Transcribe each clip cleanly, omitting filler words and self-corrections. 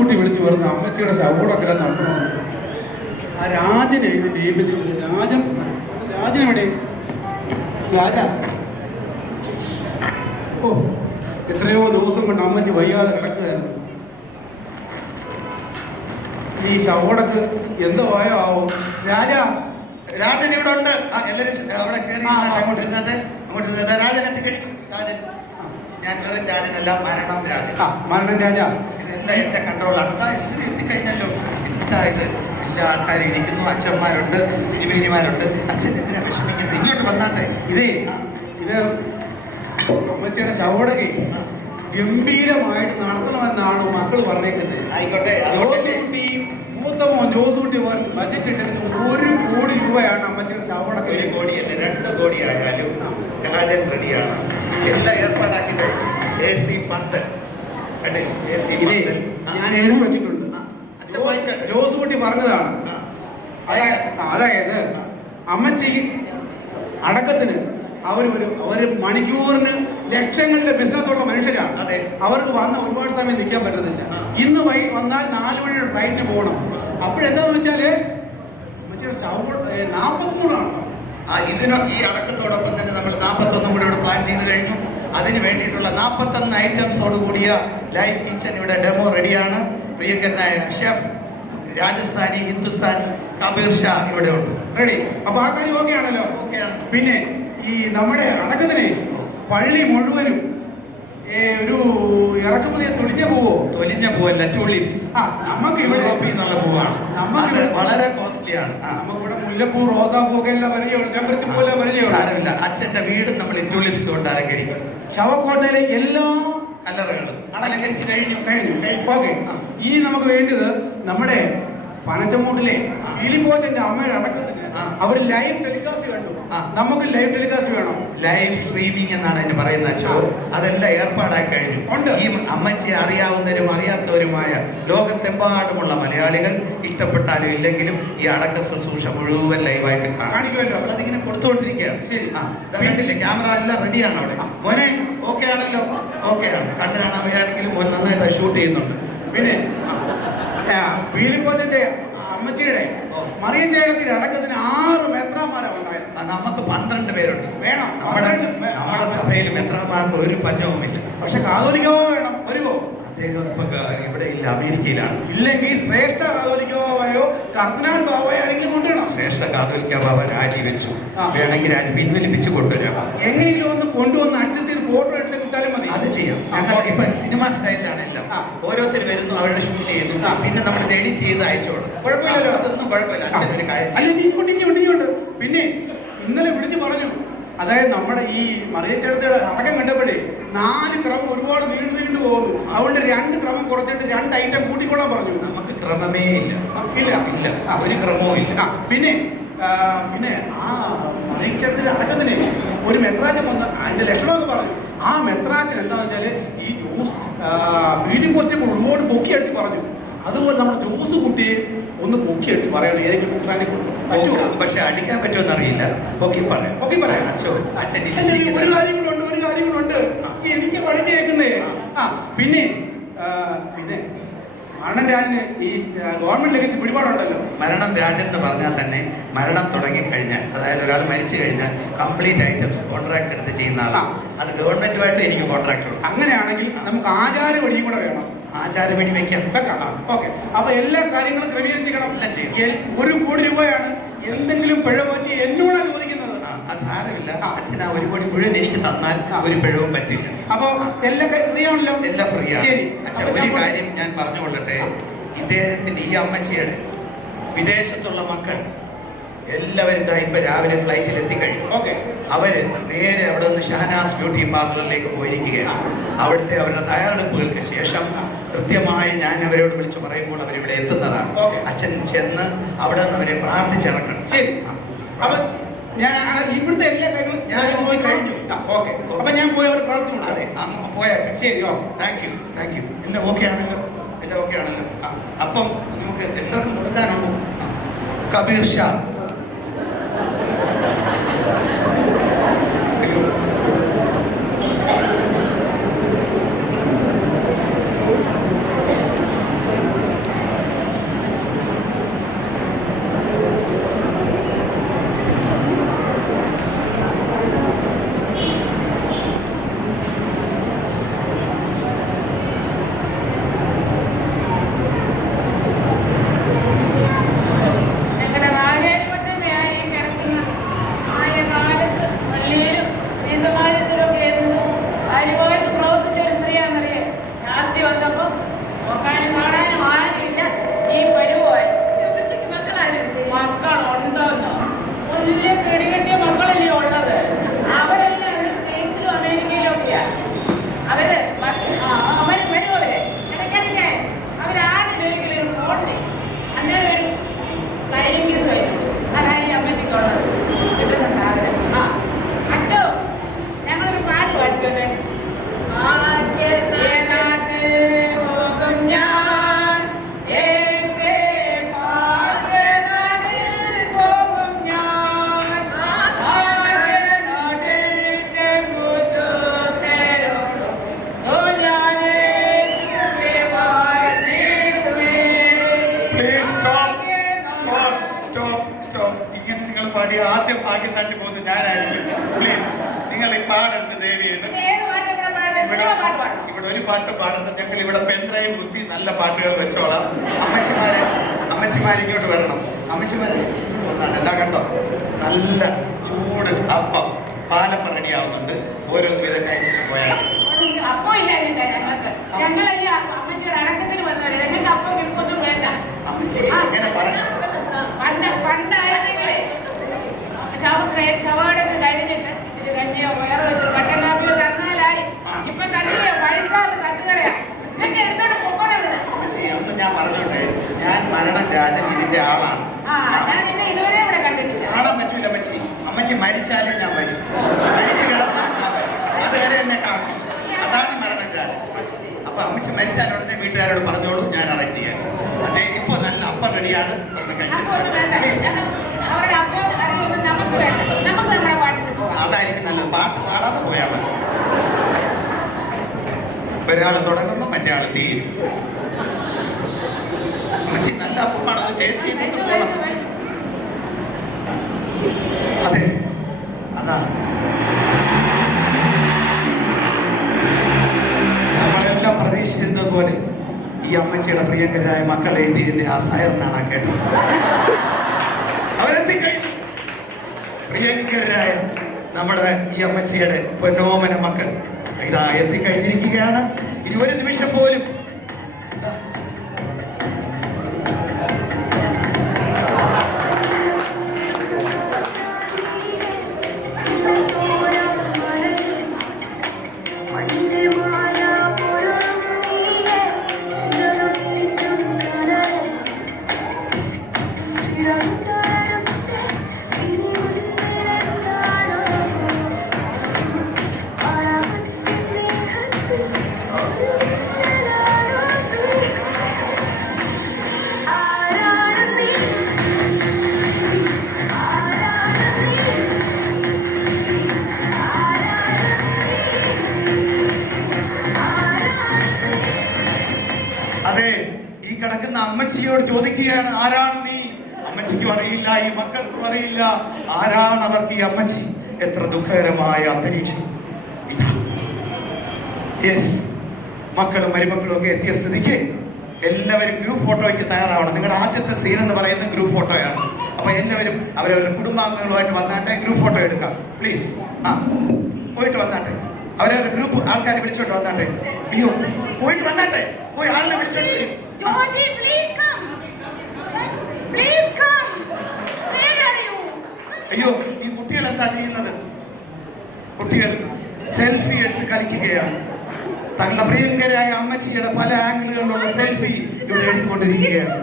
കൂട്ടി വിളിച്ച് വരുന്ന അമ്മച്ചിയുടെ ശവോടൊക്കെ നടത്തണമെന്ന് ആ രാജനെ ഇവിടെ ഏൽപ്പിച്ചിട്ടുണ്ട്. രാജനെവിടെ? രാജ, ഓ എത്രയോ ദിവസം കൊണ്ട് അമ്മച്ചി വയ്യാതെ കിടക്കുകയായിരുന്നു. ഈ ശവോടക്ക് എന്തോ ആയോ ആവോ? രാജൻ ഇവിടെ ഉണ്ട്. എല്ലാവരും അവിടെ കയറി അങ്ങോട്ടിരുന്നത് രാജൻ എത്തിക്കഴിഞ്ഞു. രാജൻ, ഞാൻ വെറും രാജനല്ല, മരണം രാജൻ. മരണം രാജ, ഇതെല്ലാം എന്റെ കൺട്രോളാണ്. എത്തിക്കഴിഞ്ഞല്ലോ. എന്താ ഇത്? എല്ലാ ആൾക്കാരും ഇരിക്കുന്നു, അച്ഛന്മാരുണ്ട്, തിരുമേനിമാരുണ്ട്. അച്ഛൻ എന്തിനാ വിഷമിക്കുന്നത്? ഇങ്ങോട്ട് വന്നാട്ടെ. ഇത് അമ്മച്ചിയുടെ ശവോടകെ ഗംഭീരമായിട്ട് നടത്തണമെന്നാണ് മക്കൾ പറഞ്ഞേക്കുന്നത്. ആയിക്കോട്ടെ. മൂത്ത മോൻ ജോസൂട്ടി ബജറ്റ് ഇട്ടിരുന്നത് 1 കോടി രൂപയാണ് അമ്മച്ചിയുടെ ശവോടക. 1 കോടിയല്ല, 2 കോടി ആയാലും രാജൻ റെഡിയാണ്. എല്ലാം ഏർപ്പാടാക്കി കഴിഞ്ഞു. AC പന്തൽ ഞാൻ എഴുതി വെച്ചിട്ടുണ്ട്. ജോസൂട്ടി പറഞ്ഞതാണ്. അതായത് അമ്മച്ചി അടക്കത്തിന് അവര് മണിക്കൂറിന് ലക്ഷങ്ങളുടെ ബിസിനസ് ഉള്ള മനുഷ്യരാണ്. അതെ, അവർക്ക് വന്ന ഒരുപാട് സമയം നിൽക്കാൻ പറ്റുന്നില്ല. ഇന്ന് വന്നാൽ 4 മണിയുടെ ഫ്ലൈറ്റ് പോകണം. അപ്പോഴെന്താന്ന് വെച്ചാല് 43 ഈ അടക്കത്തോടൊപ്പം തന്നെ നമ്മൾ 41 കൂടെ ഇവിടെ പ്ലാൻ ചെയ്ത് കഴിഞ്ഞു. അതിന് വേണ്ടിയിട്ടുള്ള 41 ഐറ്റംസോട് കൂടിയ ലൈവ് കിച്ചൺ ഇവിടെ ഡെമോ റെഡിയാണ്. പ്രിയങ്കരനായ ഷെഫ് രാജസ്ഥാനി, ഹിന്ദുസ്ഥാനി കബീർ ഷാ ഇവിടെ ഉണ്ട്. റെഡി. അപ്പൊ ആ കാര്യം ഓക്കെ ആണല്ലോ? ഓക്കെയാണ്. പിന്നെ ഈ നമ്മുടെ അടക്കത്തിന് പള്ളി മുഴുവനും ഒരു ഇറക്കുമതി തൊലിഞ്ഞ പൂവല്ല, ടൂലിപ്സ്. നമുക്ക് ഇവിടെ നിന്നുള്ള പൂവാണ്. നമുക്ക് വളരെ കോസ്റ്റ്ലിയാണ്. നമുക്കിവിടെ മുല്ലപ്പൂ, റോസാപ്പൂ ഒക്കെ എല്ലാം പരിചയമുള്ളൂ. ചെമ്പരത്തി പോലെ പരിചയമില്ല. അച്ഛന്റെ വീട് നമ്മൾ ടൂലിപ്സ് കൊണ്ട് അലങ്കരിക്കും. ശവക്കോട്ടയിലെ എല്ലാ കല്ലറകളും അലങ്കരിച്ച് കഴിഞ്ഞു. ഓക്കെ. ഇനി നമുക്ക് വേണ്ടത് നമ്മുടെ പനച്ചമൂട്ടിലെ ഫിലിപ്പോച്ചന്റെ അമ്മയുടെ അടക്കത്തിന് അവർ ലൈവ് ടെലികാസ്റ്റ് കണ്ടു. നമുക്ക് ലൈവ് ടെലികാസ്റ്റ് വേണം. ലൈവ് സ്ട്രീമിംഗ് എന്നാണ് അതിന് പറയുന്നത്. അച്ഛോ, അതെല്ലാം ഏർപ്പാടായി കഴിഞ്ഞു. ഈ അമ്മച്ചിയെ അറിയാവുന്നവരും അറിയാത്തവരുമായ ലോകത്തെമ്പാടുമുള്ള മലയാളികൾ ഇഷ്ടപ്പെട്ടാലും ഇല്ലെങ്കിലും ഈ അടക്ക ശുശ്രൂഷ മുഴുവൻ ലൈവായിട്ട് കാണിക്കുമല്ലോ. അതിങ്ങനെ കൊടുത്തുകൊണ്ടിരിക്കുക. ശരി, കണ്ടില്ലേ? ക്യാമറ എല്ലാം റെഡിയാണ് അവിടെ. മോനെ ഓക്കെ ആണല്ലോ? ഓക്കെ ആണ്. കണ്ടു കാണാൻ വയ്യാണെങ്കിലും മോൻ നന്നായിട്ട് ഷൂട്ട് ചെയ്യുന്നുണ്ട്. പിന്നെ ഫിലിപ്പോച്ചന്റെ അമ്മച്ചിയുടെ മറിയം ചേട്ടത്തിന്റെ അടക്കത്തിന് 6 മെത്രാന്മാരാണ് ഉണ്ടായത്. നമുക്ക് 12 പേരുണ്ട്. വേണം. നമ്മുടെ സഭയിൽ മെത്രാന്മാർക്ക് ഒരു പഞ്ഞവുമില്ല. പക്ഷെ കാതോലിക്കാവോ വേണം. വരുമോ? അദ്ദേഹം ഇവിടെ ഇല്ല, അമേരിക്കയിലാണ്. ഇല്ലെങ്കിൽ ശ്രേഷ്ഠ കാതോലിക്കാവോ കർദിനാൾ ബാബയെ ആരെങ്കിലും കൊണ്ടുവരണം. ശ്രേഷ്ഠ കാതോലിക്ക ബാബ രാജിവെച്ചു. വേണമെങ്കിൽ രാജി പിൻവലിപ്പിച്ച് കൊണ്ടുവരാം. എങ്ങനെയും ഒന്ന് കൊണ്ടുവന്ന് അഡ്ജസ്റ്റ് ചെയ്ത് ഫോട്ടോ എടുത്ത് കിട്ടാലും മതി. അത് ചെയ്യാം. ഞങ്ങൾ ഇപ്പൊ സിനിമ സ്റ്റൈലിലാണ് എല്ലാം. ഓരോരുത്തർ വരുന്നു, അവരുടെ ഷൂട്ട് ചെയ്യുന്നു, പിന്നെ നമ്മൾ എഡിറ്റ് ചെയ്ത് അയച്ചോളൂ. കുഴപ്പമില്ലല്ലോ, അതൊന്നും കുഴപ്പമില്ല. അച്ഛനൊരു കാര്യം അല്ല, നീ പിന്നെ ഇന്നലെ വിളിച്ച് പറഞ്ഞു. അതായത് നമ്മുടെ ഈ മറിയച്ചേട്ടയുടെ അടക്കം കണ്ടപ്പോഴേ 4 ക്രമം ഒരുപാട് നീണ്ടു പോകുന്നു. അതുകൊണ്ട് 2 ക്രമം കുറച്ചിട്ട് 2 ഐറ്റം കൂട്ടിക്കൊള്ളാൻ പറഞ്ഞു. നമുക്ക് ക്രമമേ ഇല്ല. ഒരു ക്രമവും ഇല്ല. പിന്നെ ആ മറിയച്ചേട്ടത്തിന്റെ അടക്കത്തിന് ഒരു മെത്രാജൻ വന്ന് അതിന്റെ ലക്ഷണമൊക്കെ പറഞ്ഞു. ആ മെത്രാജൻ എന്താന്ന് വെച്ചാല് ഈ ജ്യൂസ് ബീഡിംഗ് ഒരുപാട് പൊക്കി അടിച്ച് പറഞ്ഞു. അതുപോലെ നമ്മുടെ ജ്യൂസ് കുട്ടിയെ ഒന്ന് പൊക്കി അടിച്ച് പറയണം. ഏതെങ്കിലും മെത്രാനെ പക്ഷെ അടിക്കാൻ പറ്റുമെന്ന് അറിയില്ല. പൊക്കി പറയാം. അച്ഛൻ ഒരു കാര്യം കൂടെ ഉണ്ട്. എനിക്ക് പഴഞ്ഞു കേൾക്കുന്നേ. പിന്നെ മരണം രാജന് ഈ ഗവൺമെന്റ് ലഭിച്ച പിടിപാടുണ്ടല്ലോ. മരണം രാജൻ എന്ന് പറഞ്ഞാൽ തന്നെ മരണം തുടങ്ങിക്കഴിഞ്ഞാൽ, അതായത് ഒരാൾ മരിച്ചു കഴിഞ്ഞാൽ കംപ്ലീറ്റ് ഐറ്റംസ് കോൺട്രാക്ട് എടുത്ത് ചെയ്യുന്ന ആളാണ്. അത് ഗവൺമെന്റുമായിട്ട് എനിക്ക് കോൺട്രാക്ട് ഉണ്ട്. അങ്ങനെയാണെങ്കിൽ നമുക്ക് ആചാര വഴിയും കൂടെ വേണം. ആചാര വഴി വെക്കാം. ഓക്കെ. അപ്പൊ എല്ലാ കാര്യങ്ങളും ക്രമീകരിച്ചിരിക്കണം. 1 കോടി രൂപയാണ്. എന്തെങ്കിലും പിഴ പറ്റി എന്നോടാണ് ചോദിക്കുന്നത്. അത് സാരമില്ല. അച്ഛൻ ആ 1 കോടി മുഴുവൻ എനിക്ക് തന്നാൽ ഒരു പിഴവും പറ്റില്ല. അപ്പൊ എല്ലാം ഫ്രീ ആണല്ലോ? എല്ലാം ഫ്രീ ആണ്. ശരി അച്ഛൻ, ഒരു കാര്യം ഞാൻ പറഞ്ഞുകൊള്ളട്ടെ. ഇദ്ദേഹത്തിന്റെ ഈ അമ്മച്ചിയുടെ വിദേശത്തുള്ള മക്കൾ എല്ലാവരും ഇപ്പൊ രാവിലെ ഫ്ലൈറ്റിൽ എത്തിക്കഴിഞ്ഞു. ഓക്കെ. അവര് നേരെ അവിടെ നിന്ന് ഷഹനാസ് ബ്യൂട്ടി പാർലറിലേക്ക് പോയിരിക്കുകയാണ്. അവിടുത്തെ അവരുടെ തയ്യാറെടുപ്പുകൾക്ക് ശേഷം കൃത്യമായി ഞാൻ അവരോട് വിളിച്ചു പറയുമ്പോൾ അവരിവിടെ എത്തുന്നതാണ്. അച്ഛൻ ചെന്ന് അവിടെ നിന്ന് അവരെ പ്രാർത്ഥിച്ചിറക്കണം. ശരി. അപ്പൊ ഞാൻ ഇവിടുത്തെ എല്ലാ കാര്യങ്ങളും ഞാൻ പോയി കഴിഞ്ഞു. ഓക്കെ. അപ്പൊ ഞാൻ പോയി അവർ പ്രാർത്ഥിക്കുന്നു. അതെ, പോയാൽ ശരി. Thank you. എല്ലാം ഓക്കെ ആണല്ലോ? അപ്പം നമുക്ക് എന്തൊക്കെ കൊടുക്കാനുള്ളൂ? കബീർ ഷാ ആദ്യം ഭാഗ്യം തട്ടി പോകുന്നത് ഞാനായിരിക്കും. പ്ലീസ് നിങ്ങൾ ഈ പാടരുത് ദേവി. ഇവിടെ ഒരു പാട്ട് പാടുന്നത് ഞങ്ങൾ ഇവിടെ പെൻഡ്രൈവ് കുത്തി നല്ല പാട്ടുകൾ വെച്ചോളാം. അമ്മച്ചിമാര് ഇങ്ങോട്ട് വരണം. അമ്മച്ചിമാര് എന്താ കണ്ടോ, നല്ല ചൂട് അപ്പം പാലപ്പ റെഡിയാവുന്നുണ്ട്. ഓരോ വിധം കഴിച്ചിട്ട് പോയാൽ അങ്ങനെ പറഞ്ഞു. ശവോടൊക്കെ കഴിഞ്ഞിട്ട് ഇച്ചിരി കഞ്ഞിയോ വേറെ വെച്ചു കട്ടൻ കാപ്പിയോ തന്നാലായി. ഇപ്പൊ തന്നെ 5 സ്റ്റാർ തട്ടുകടയാ. ഇതൊക്കെ എടുത്തോണ്ട് പോകണത്. ഞാൻ പറഞ്ഞോട്ടെ, ഞാൻ മരണം രാജൻ ഇതിന്റെ ആളാണ്. ഇതുവരെ ഇവിടെ കണ്ടിട്ടില്ല. കാണാൻ പറ്റൂല അമ്മച്ചി. അമ്മച്ചി മരിച്ചാലും ഞാൻ വരും, മരിച്ചു കിടന്നാൽ ഞാൻ വരും. അതുവരെ എന്നെ കാണും. അതാണ് മരണം രാജൻ. അപ്പൊ അമ്മച്ചി മരിച്ചാൽ ഉടനെ വീട്ടുകാരോട് പറഞ്ഞോളൂ, ഞാൻ അറേഞ്ച് ചെയ്യാം. അതെ, ഇപ്പൊ നല്ല അപ്പം റെഡിയാണ്. അതായിരിക്കും നല്ലത്. പാട്ട് പാടാതെ പോയാൽ മതി. ഒരാൾ തുടങ്ങുമ്പോ മറ്റേ ആൾ തീരും. അമ്മച്ചി നല്ല അപ്പമാണെന്ന് ടേസ്റ്റ് ചെയ്തിട്ട് പോകണം. അതെ, അതാ നമ്മളെല്ലാം പ്രതീക്ഷിച്ചിരുന്നത് പോലെ ഈ അമ്മച്ചിയുടെ പ്രിയങ്കരായ മക്കൾ എഴുതിയതിന്റെ ആ സൈറനാണ് ആ കേട്ടത്. അവരെത്തിക്കഴിഞ്ഞു. പ്രിയങ്കരായ നമ്മുടെ ഈ അമ്മച്ചിയുടെ പൊന്നോമന മക്കൾ ഇതാ എത്തിക്കഴിഞ്ഞിരിക്കുകയാണ്. ഇനി ഒരു നിമിഷം പോലും കിടക്കുന്ന അമ്മച്ചിയോട് ചോദിക്കുകയാണ്, ആരാണ് നീ? അമ്മച്ചിക്കും അറിയില്ല, ഈ മക്കൾക്കും അറിയില്ല ആരാണ് അവർക്ക് ഈ അമ്മച്ചി. എത്ര ദുഃഖകരമായ അന്തരീക്ഷം. യെസ്, മക്കളും മരുമക്കളും ഒക്കെ എത്തിയ സ്ഥിതിക്ക് എല്ലാവരും ഗ്രൂപ്പ് ഫോട്ടോയ്ക്ക് തയ്യാറാവണം. നിങ്ങളുടെ ആദ്യത്തെ സീൻ എന്ന് പറയുന്നത് ഗ്രൂപ്പ് ഫോട്ടോയാണ്. അപ്പൊ എല്ലാവരും അവരവരുടെ കുടുംബാംഗങ്ങളുമായിട്ട് വന്നാട്ടെ ഗ്രൂപ്പ് ഫോട്ടോ എടുക്കാം. പ്ലീസ് പോയിട്ട് വന്നാട്ടെ. അവരവരുടെ ഗ്രൂപ്പ് ആൾക്കാരെ വിളിച്ചോട്ട് വന്നാട്ടെ. അയ്യോ, പോയിട്ട് വന്നാട്ടെ. പോയി ആളിനെ വിളിച്ചോട്ട്. അയ്യോ, ഈ കുട്ടികൾ എന്താ ചെയ്യുന്നത്? കുട്ടികൾ സെൽഫി എടുത്ത് കളിക്കുകയാണ്. തങ്ങളുടെ പ്രിയങ്കരായ അമ്മച്ചിയുടെ പല ആംഗിളുകളിലുള്ള സെൽഫി ഇവിടെ എടുത്തുകൊണ്ടിരിക്കുകയാണ്.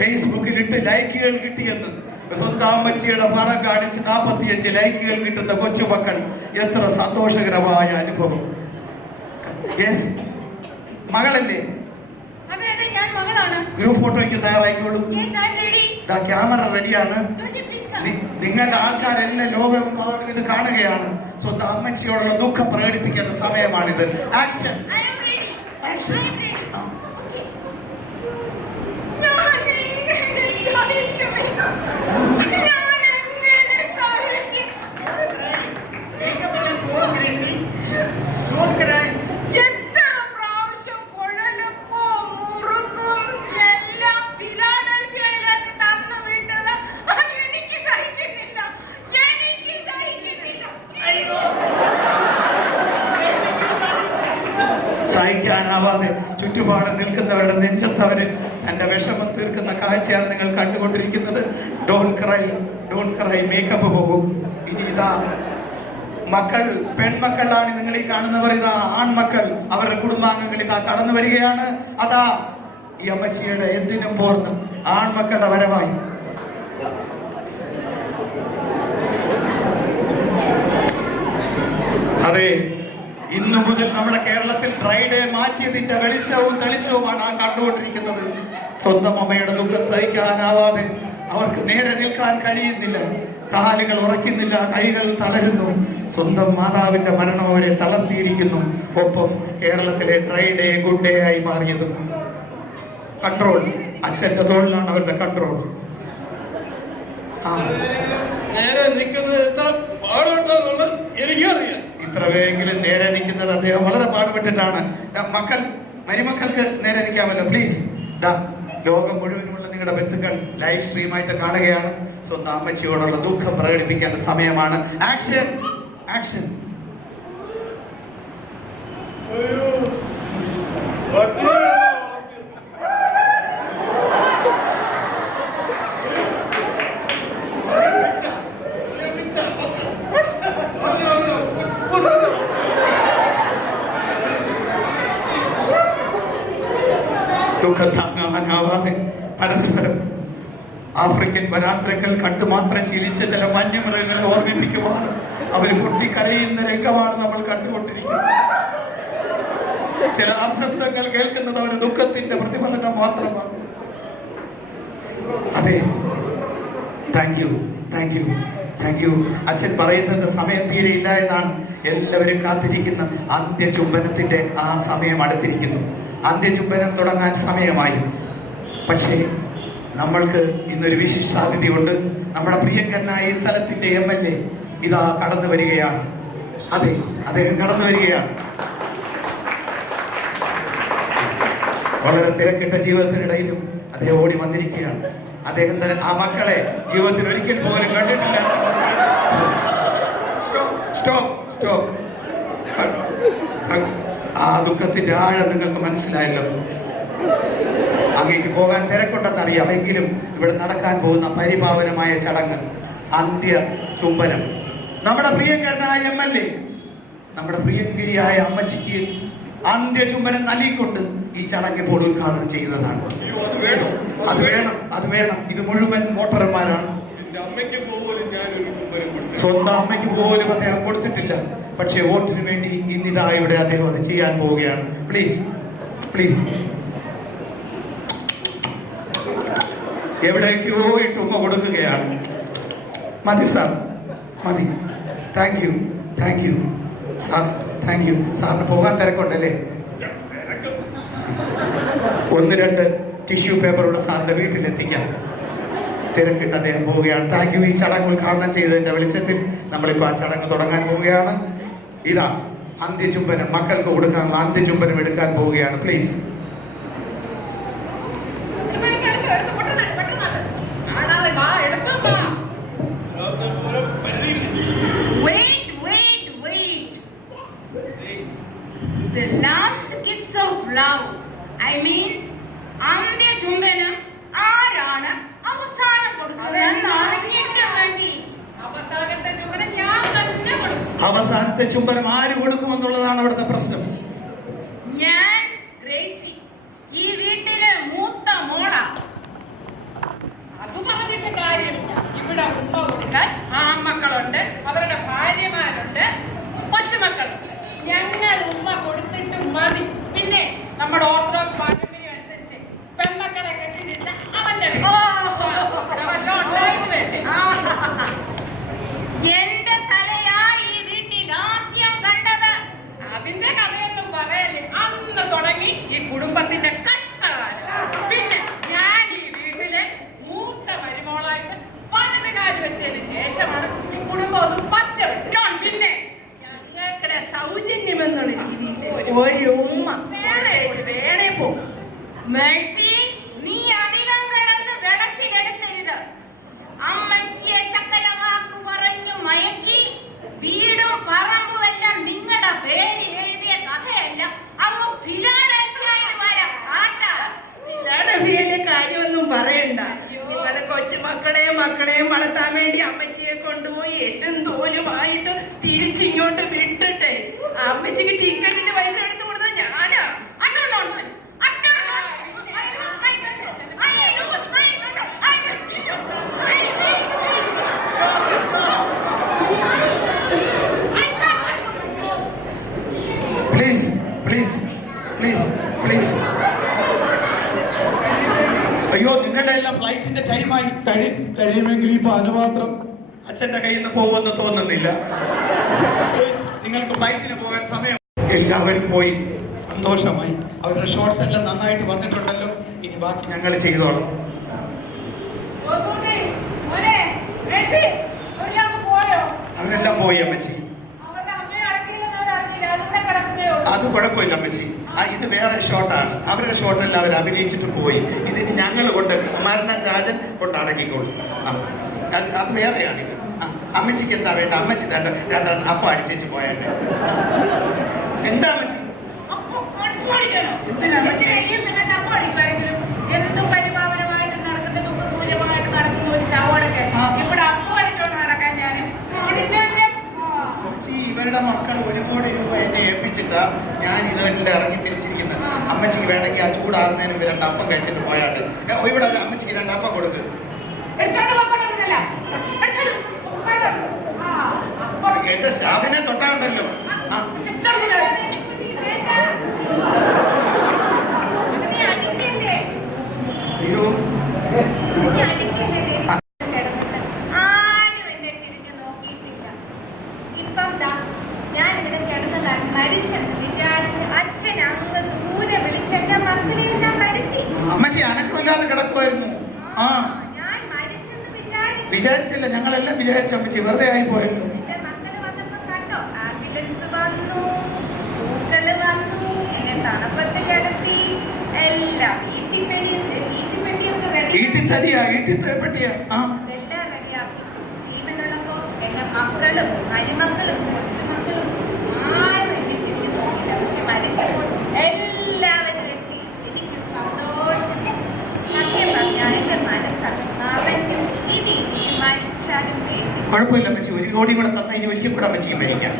ഫേസ്ബുക്കിലിട്ട് ലൈക്കുകൾ കിട്ടിയെന്ന് സ്വന്തം അമ്മച്ചിയുടെ പണം കാണിച്ച് 45 ലൈക്കുകൾ കിട്ടുന്ന കൊച്ചുമക്കൾ. എത്ര സന്തോഷകരമായ അനുഭവം. യെസ്, മകളല്ലേ? ഗ്രൂപ്പ് ഫോട്ടോയ്ക്ക് തയ്യാറായിക്കോളൂ. ക്യാമറ റെഡിയാണ്. നിങ്ങളുടെ ആൾക്കാരെല്ലാം ലോകം ഇത് കാണുകയാണ്. സ്വന്തം അമ്മച്ചിയോടുള്ള ദുഃഖം പ്രകടിപ്പിക്കേണ്ട സമയമാണിത്. Action, action. സഹിക്കാനാവാതെ ചുറ്റുപാട് നിൽക്കുന്നവരുടെ നെഞ്ചത്തവര് തന്റെ വിഷമം തീർക്കുന്ന കാഴ്ചയാണ് നിങ്ങൾ കണ്ടുകൊണ്ടിരിക്കുന്നത്. Don't cry, don't cry, makeup പോകും. ഇനി ഇതാ മക്കൾ, പെൺമക്കളാണ് നിങ്ങൾ ഈ കാണുന്നവർ. ഇതാ ആൺമക്കൾ, അവരുടെ കുടുംബാംഗങ്ങൾ ഇതാ കടന്നു വരികയാണ്. അതാ ഈ അമ്മച്ചിയുടെ എന്തിനും പോർന്ന് ആൺമക്കളുടെ വരവായി. അതെ, ഇന്നു മുതൽ നമ്മുടെ കേരളത്തിൽ ഡ്രൈ ഡേ മാറ്റിയതിന്റെ വെളിച്ചവും തെളിച്ചവുമാണ് ആ കണ്ടുകൊണ്ടിരിക്കുന്നത്. സ്വന്തം അമ്മയുടെ ദുഃഖം സഹിക്കാനാവാതെ അവർക്ക് നേരെ നിൽക്കാൻ കഴിയുന്നില്ല. കാലുകൾ ഉറയ്ക്കുന്നില്ല, കൈകൾ തളരുന്നു. സ്വന്തം മാതാവിന്റെ മരണം അവരെ തളർത്തിയിരിക്കുന്നു. ഒപ്പം കേരളത്തിലെ ഡ്രൈ ഡേ ഗുഡ് ഡേ ആയി മാറിയതും. കൺട്രോൾ. അച്ഛന്റെ തോളിലാണ് അവരുടെ കൺട്രോൾ. നേരെ നിൽക്കുന്നത് എത്ര പാടുണ്ടെന്നുള്ളത് എനിക്കറിയാം. ഇത്രയെങ്കിലും നേരെ നിൽക്കുന്നത് അദ്ദേഹം വളരെ പാടുപെട്ടിട്ടാണ്. മരുമക്കൾക്ക് നേരെ നിൽക്കാമല്ലോ പ്ലീസ്. ലോകം മുഴുവനുമുള്ള നിങ്ങളുടെ ബന്ധുക്കൾ ലൈവ് സ്ട്രീമായിട്ട് കാണുകയാണ്. സ്വന്തം അമ്മച്ചിയോടുള്ള ദുഃഖം പ്രകടിപ്പിക്കേണ്ട സമയമാണ്. Action, action. ദുഃഖം താങ്ങാനാവാതെ പരസ്പരം ആഫ്രിക്കൻ വനാന്തരങ്ങൾ കണ്ടുമാത്രം ശീലിച്ച ചില വന്യമൃഗങ്ങളെ ഓർമ്മിപ്പിക്കുവാൻ അവർ പൊട്ടിക്കരയുന്ന രംഗമാണ് നമ്മൾ കണ്ടുകൊണ്ടിരിക്കുന്നത്. ചില അംശബ്ദങ്ങൾ കേൾക്കുന്നത് അവരുടെ ദുഃഖത്തിന്റെ പ്രതിഫലനം മാത്രമാണ്. അതെ, thank you, thank you, thank you. അച്ഛൻ പറയുന്നത് സമയം തീരെയില്ല എന്നാണ്. എല്ലാവരും കാത്തിരിക്കുന്ന അന്ത്യചുംബനത്തിന്റെ ആ സമയം അടുത്തിരിക്കുന്നു. അന്ത്യചുംബനം തുടങ്ങാൻ സമയമായി. പക്ഷേ നമ്മൾക്ക് ഇന്നൊരു വിശിഷ്ടാതിഥി ഉണ്ട്. നമ്മുടെ പ്രിയങ്കരനായ ഈ സ്ഥലത്തിന്റെ MLA ഇതാ കടന്നു വരികയാണ്. അതെ, അദ്ദേഹം കടന്നു വരികയാണ്. വളരെ തിരക്കിട്ട ജീവിതത്തിനിടയിലും അദ്ദേഹം ഓടി വന്നിരിക്കുകയാണ്. അദ്ദേഹം തന്നെ ആ മക്കളെ ജീവിതത്തിൽ ഒരിക്കൽ പോലും കണ്ടിട്ടില്ല. Stop, stop. ആ ദുഃഖത്തിന്റെ ആഴം നിങ്ങൾക്ക് മനസ്സിലായല്ലോ. അങ്ങേക്ക് പോകാൻ തിരക്കുണ്ടെന്നറിയാം. എങ്കിലും ഇവിടെ നടക്കാൻ പോകുന്ന പരിപാവനമായ ചടങ്ങ് അന്ത്യ ചുംബനം. നമ്മുടെ പ്രിയങ്കരനായ MLA, നമ്മുടെ പ്രിയങ്കരിയായ അമ്മച്ചിക്ക് അന്ത്യചുംബനം നൽകിക്കൊണ്ട് ഈ ചടങ്ങ് ഇപ്പോൾ ഉദ്ഘാടനം ചെയ്യുന്നതാണ്. അത് വേണം, അത് വേണം. ഇത് മുഴുവൻ വോട്ടർമാരാണ്. സ്വന്തം അമ്മയ്ക്ക് പോലും അദ്ദേഹം കൊടുത്തിട്ടില്ല. പക്ഷെ വോട്ടിന് വേണ്ടി ഇന്നിതാ ഇവിടെ അദ്ദേഹം അത് ചെയ്യാൻ പോവുകയാണ്. Please, please. എവിടേക്കോ ഇട്ട് ഉമ്മ കൊടുക്കുകയാണ്. മതി സാർ, മതി. Thank you, thank you sir, thank you. സാറിന് പോകാൻ തിരക്കുണ്ടല്ലേ? 1-2 ടിഷ്യൂ പേപ്പറുടെ സാറിന്റെ വീട്ടിലെത്തിക്കാം. തിരക്കിട്ട് അദ്ദേഹം പോവുകയാണ്. Thank you. ഈ ചടങ്ങ് ഉദ്ഘാടനം ചെയ്തതിന്റെ വെളിച്ചത്തിൽ നമ്മളിപ്പോൾ ആ ചടങ്ങ് തുടങ്ങാൻ പോവുകയാണ്. ഇതാ അന്ത്യചുംബനം, മക്കൾക്ക് കൊടുക്കാനുള്ള അന്ത്യചുംബനം എടുക്കാൻ പോവുകയാണ്. Please. The last kiss of love. I mean, അന്ത്യചുംബനം ആരാണ് അവസാനം കൊടുക്കുന്നത്? അവസാനത്തെ ചുംബനം ഞാൻ തന്നെ കൊടുക്കും. അവസാനത്തെ ചുംബനം ആര് കൊടുക്കുമെന്നുള്ളതാണ് അവിടുത്തെ പ്രശ്നം. ഞാൻ ഗ്രേസി, ഈ വീട്ടിലെ മൂത്ത മോള. അത് പറഞ്ഞിട്ട് കാര്യമില്ല. ഇവിടെ ഉമ്മ കൊടുക്കാൻ ആൺമക്കളുണ്ട്, അവരുടെ ഭാര്യമാരുണ്ട്, കൊച്ചുമക്കളുണ്ട്. ഞങ്ങൾ ഉമ്മ കൊടുത്തിട്ട് മതി. പിന്നെ നമ്മുടെ ഓർത്തഡോക്സ് പാരമ്പര്യം അനുസരിച്ച് പെൺമക്കളെ കെട്ടിട്ട് അവന്റെ എന്റെ തലയാ ഈ വീട്ടിൽ ആദ്യം കണ്ടത്. അതിന്റെ കഥയൊന്നും പറയല്ലേ. അന്ന് തുടങ്ങി ഈ കുടുംബത്തിന്റെ കഷ്ടകാലം. പിന്നെ ഞാൻ ഈ വീട്ടിലെ മൂത്ത മരുമോളായിട്ട് പണിത് കാല് വെച്ചതിന് ശേഷമാണ് ഈ കുടുംബം ഒന്ന് പച്ച വെച്ചത്. പിന്നെ ഞങ്ങൾക്കിടെ സൗജന്യം എന്നുള്ള രീതിയിൽ ഒരു ഉമ്മ വേണേ പോകും. മേഴ്സി, നീ അധികം കിടന്ന് വെളച്ചിലെടുക്കരുത്. അമ്മച്ചിയെ ചക്കലവാക്ക് പറഞ്ഞു മയക്കി വീടും പറമ്പും എല്ലാം നിങ്ങളുടെ പേരിൽ എഴുതിയ കഥയല്ല. അങ്ങ് ഫിലാഡൽഫിയയിൽ വരാം. ഫിലാഡൽഫിയയിലെ കാര്യമൊന്നും പറയണ്ട. നിങ്ങളുടെ കൊച്ചുമക്കളെയും വളർത്താൻ വേണ്ടി അമ്മച്ചിയെ കൊണ്ടുപോയി എട്ടും തോലുമായിട്ട് തിരിച്ചിങ്ങോട്ട് വിട്ടിട്ടെ അമ്മച്ചിക്ക് ടിക്കറ്റിന്റെ പൈസ എടുത്തു കൊടുത്തത് ഞാനാ. അത്ര nonsense. Please, please, please, please. അയ്യോ, നിങ്ങളുടെ എല്ലാം ഫ്ലൈറ്റിന്റെ ടൈമായി. കഴിയുമെങ്കിൽ ഈ പാനപാത്രം അച്ഛന്റെ കയ്യിൽ നിന്ന് പോകുമെന്ന് തോന്നുന്നില്ല. പ്ലീസ്, നിങ്ങൾക്ക് ഫ്ലൈറ്റിന് പോകാൻ സമയം. എല്ലാവരും പോയി സന്തോഷമായി. അവരുടെ ഷോർട്സ് എല്ലാം നന്നായിട്ട് വന്നിട്ടുണ്ടല്ലോ. ഇനി ബാക്കി ഞങ്ങൾ ചെയ്തോളാം. ജോസൂട്ടി, മോനെ, മേഴ്സി, അവരെല്ലാം പോയോ? അവരെല്ലാം പോയി അമ്മച്ചി. അവരുടെ അമ്മയെ അടക്കിയില്ലെന്ന് അവരറിഞ്ഞില്ല. അതിന്റെ കിടക്കുന്നേ ഉള്ളൂ. അത് കുഴപ്പമില്ല അമ്മച്ചി. ഇത് വേറെ ഷോട്ടാണ്. അവരുടെ ഷോട്ടെല്ലാം അവർ അഭിനയിച്ചിട്ട് പോയി. ഇതിന് ഞങ്ങൾ കൊണ്ട് കുമാരൻ രാജൻ കൊണ്ട് അടക്കിക്കോളും. അത് വേറെയാണ് ഇത്. അമ്മച്ചിക്ക് എന്താ വേണ്ട? അമ്മച്ചി രണ്ടെണ്ണം അപ്പം അടിച്ചേച്ച് പോയല്ലേ. എന്താ അമ്മച്ചി? എന്തിനാ അമ്മച്ചി? എന്തും പരിപാവനമായിട്ട് നടക്കുന്ന ദുഃഖസൂര്യമായിട്ട് നടക്കുന്ന ഒരു ശവോടൊക്കെ ഇവിടെ അപ്പം അടിച്ചോണ്ട് നടക്കാൻ ഞാൻ ഇവരുടെ മക്കൾ 1 കോടി രൂപ എന്നെ ഏൽപ്പിച്ചിട്ടാ ഞാൻ ഇതെല്ലാം ഇറങ്ങി തിരിച്ചിരിക്കുന്നത്. അമ്മച്ചിക്ക് വേണമെങ്കിൽ ആ ചൂടാകുന്നതിന് 2 അപ്പം കഴിച്ചിട്ട് പോയാട്ട് ഇവിടെ അമ്മച്ചിക്ക് 2 അപ്പം കൊടുക്കുക. എന്റെ സ്റ്റാഫിനെ തൊട്ടാണ്ടല്ലോ. അയ്യോ അമ്മച്ചി അനക്കമില്ലാതെ കിടക്കുമായിരുന്നു. വിചാരിച്ചില്ല, ഞങ്ങളെല്ലാം വിചാരിച്ചു അമ്മച്ചി വെറുതെ ആയി പോയല്ലോ. ഈട്ടിപ്പെട്ടിയാ മക്കളും മരുമക്കളും കൊച്ചുമക്കളും ആരും എനിക്ക് തിരിഞ്ഞു നോക്കില്ല. പക്ഷെ മരിച്ചപ്പോൾ എല്ലാവരും എത്തി. എനിക്ക് സന്തോഷം. സത്യം പറഞ്ഞാൽ എന്റെ മനസ്സാണ് നിറഞ്ഞു. ഇനി മരിച്ചാലും വേണ്ടി കുഴപ്പമില്ല അമ്മച്ചി. 1 കോടി കൂടെ തന്ന ഇനി ഒരിക്കൽ കൂടെ അമ്മച്ചിക്ക് മരിക്കാം.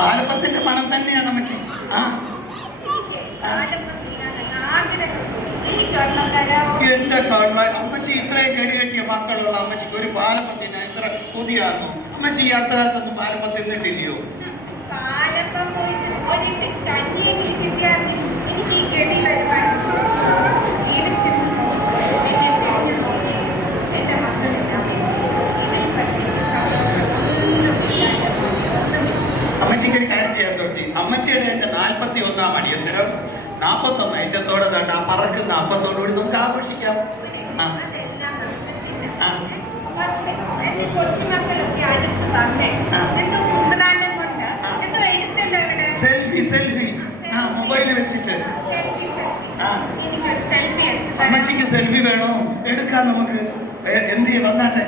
പാലപ്പത്തിന്റെ പണം തന്നെയാണ് അമ്മച്ചി. എന്റെ അമ്മച്ചി ഇത്രയും കെടി കെട്ടിയ മക്കളുള്ള അമ്മച്ചിക്ക് ഒരു പാലപ്പത്തിന് ഇത്ര പുതിയാണോ? അമ്മച്ചി ഈ അടുത്ത കാലത്തൊന്നും പാലപ്പം തിന്നിട്ടില്ലയോ? പാലപ്പം പോയിട്ട് ഒരിട്ട് കഞ്ഞിയെങ്കിലും കിട്ടിയാൽ എനിക്ക് ഈ ഗതി വരുമായിരുന്നു. ജീവിച്ചിരുന്നു തിരിഞ്ഞു നോക്കി എന്റെ മക്കളെല്ലാം ഇതിൽ പറ്റിയ സന്തോഷം അമ്മച്ചിക്ക് ഒരു കാര്യം ചെയ്യാൻ പറ്റി. അമ്മച്ചിയുടെ എന്റെ 41ാം അടിയന്തരം 41 ഐറ്റത്തോടെ ആ പറക്കുന്ന അപ്പത്തോടുകൂടി നമുക്ക് ആഘോഷിക്കാം. സെൽഫി മൊബൈല് വെച്ചിട്ട് അമ്മച്ചിക്ക് സെൽഫി വേണോ? എടുക്കാം നമുക്ക്. എന്ത് ചെയ്യാ വന്നാട്ടെ.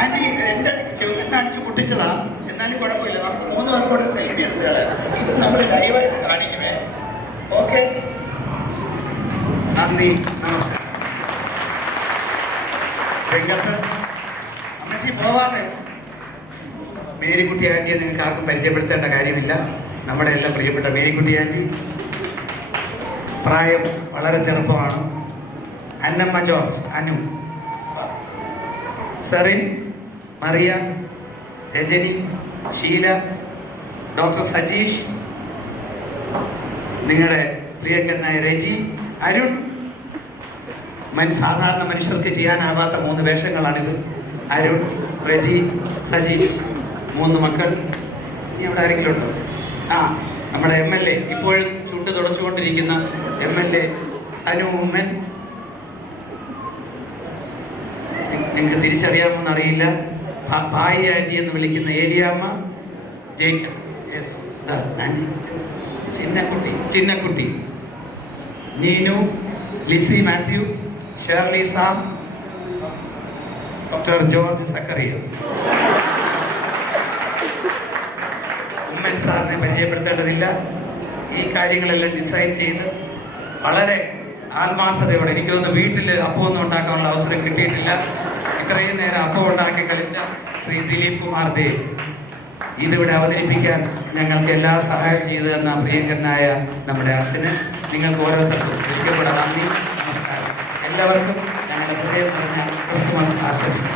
ആന്റി എന്നെ അടിച്ചു പൊട്ടിച്ചതാ. എന്നാലും കുഴപ്പമില്ല. നമുക്ക് 3 പേർക്കൂടെ സെൽഫി എടുക്കുകയാണ്. ഇത് നമ്മൾ ലൈവായിട്ട് കാണിക്കുമേ. ഓക്കെ, നന്ദി, നമസ്കാരം. അമ്മച്ചി പോവാതെ. മേരിക്കുട്ടി ആന്റിയെ നിങ്ങൾക്ക് ആർക്കും പരിചയപ്പെടുത്തേണ്ട കാര്യമില്ല. നമ്മുടെ എല്ലാം പ്രിയപ്പെട്ട മേരിക്കുട്ടി ആന്റി. പ്രായം വളരെ ചെറുപ്പമാണ്. Annamma George, Anu, Serin, Maria, Rajani, Sheela, doctor Sajeesh, നിങ്ങളുടെ പ്രിയങ്കരനായ രജി, അരുൺ. സാധാരണ മനുഷ്യർക്ക് ചെയ്യാനാവാത്ത 3 വേഷങ്ങളാണിത്. അരുൺ, രജി, സജീഷ്, 3 മക്കൾ. ഇനി അവിടെ ആരെങ്കിലും ഉണ്ടോ? നമ്മുടെ MLA, ഇപ്പോഴും ചുണ്ട് തുടച്ചുകൊണ്ടിരിക്കുന്ന MLA സനു ഉമ്മൻ. നിങ്ങൾക്ക് തിരിച്ചറിയാമെന്ന് അറിയില്ല. പായി ആന്റി എന്ന് വിളിക്കുന്ന Eliyamma, Jacob, yes aunty, Chinnakutty, Neenu, Lissy Mathew, Shirley Sam, doctor George Zachariah. Oommen സാറിനെ പരിചയപ്പെടുത്തേണ്ടതില്ല. ഈ കാര്യങ്ങളെല്ലാം ഡിസൈൻ ചെയ്ത് വളരെ ആത്മാർത്ഥതയോടെ, എനിക്ക് തോന്നുന്നു വീട്ടിൽ അപ്പമൊന്നും ഉണ്ടാക്കാനുള്ള അവസരം കിട്ടിയിട്ടില്ല. ഇത്രയും നേരം അപ്പം ഉണ്ടാക്കി കളിച്ച ശ്രീ ദിലീപ് കുമാർ ദേവ് ഇതിവിടെ അവതരിപ്പിക്കാൻ ഞങ്ങൾക്ക് എല്ലാ സഹായം ചെയ്തു തന്ന പ്രിയങ്കരനായ നമ്മുടെ അച്ഛന് നിങ്ങൾക്ക് ഓരോരുത്തർക്കും ഒരിക്കൽ കൂടെ നന്ദി, നമസ്കാരം. എല്ലാവർക്കും ഞങ്ങളുടെ ഹൃദയം നിറഞ്ഞ ക്രിസ്മസ് ആശംസകൾ.